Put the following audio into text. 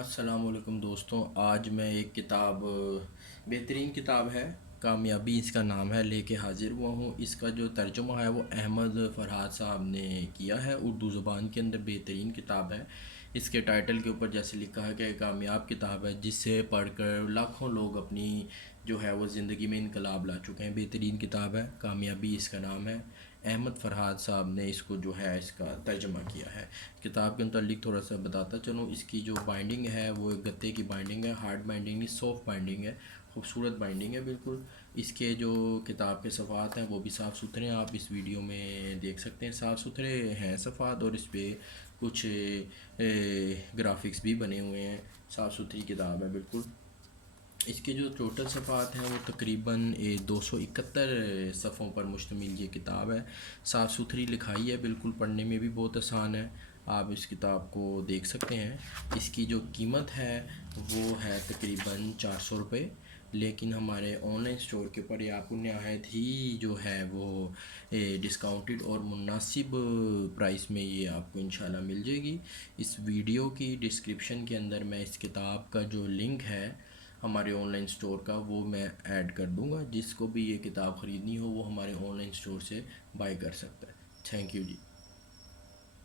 السلام علیکم دوستوں، آج میں ایک کتاب بہترین کتاب ہے، کامیابی اس کا نام ہے، لے کے حاضر ہوا ہوں۔ اس کا جو ترجمہ ہے وہ احمد فرحات صاحب نے کیا ہے، اردو زبان کے اندر بہترین کتاب ہے۔ اس کے ٹائٹل کے اوپر جیسے لکھا ہے کہ کامیاب کتاب ہے جس سے پڑھ کر لاکھوں لوگ اپنی جو ہے وہ زندگی میں انقلاب لا چکے ہیں۔ بہترین کتاب ہے، کامیابی اس کا نام ہے۔ احمد فرحات صاحب نے اس کو جو ہے اس کا ترجمہ کیا ہے۔ کتاب کے متعلق تھوڑا سا بتاتا چلوں، اس کی جو بائنڈنگ ہے وہ ایک گتے کی بائنڈنگ ہے، ہارڈ بائنڈنگ نہیں، سافٹ بائنڈنگ ہے، خوبصورت بائنڈنگ ہے بالکل۔ اس کے جو کتاب کے صفحات ہیں وہ بھی صاف ستھرے ہیں، آپ اس ویڈیو میں دیکھ سکتے ہیں، صاف ستھرے ہیں صفحات، اور اس پہ کچھ گرافکس بھی بنے ہوئے ہیں۔ صاف ستھری کتاب ہے بالکل۔ اس کے جو ٹوٹل صفحات ہیں وہ تقریباً 271 صفحوں پر مشتمل یہ کتاب ہے۔ صاف ستھری لکھائی ہے بالکل، پڑھنے میں بھی بہت آسان ہے، آپ اس کتاب کو دیکھ سکتے ہیں۔ اس کی جو قیمت ہے وہ ہے تقریباً 400 روپے، لیکن ہمارے آن لائن اسٹور کے اوپر یہ آپ کو نہایت ہی جو ہے وہ ڈسکاؤنٹڈ اور مناسب پرائس میں یہ آپ کو انشاءاللہ مل جائے گی۔ اس ویڈیو کی ڈسکرپشن کے اندر میں اس کتاب کا جو لنک ہے ہمارے آن لائن اسٹور کا وہ میں ایڈ کر دوں گا، جس کو بھی یہ کتاب خریدنی ہو وہ ہمارے آن لائن اسٹور سے بائی کر سکتا ہے۔ Thank you G.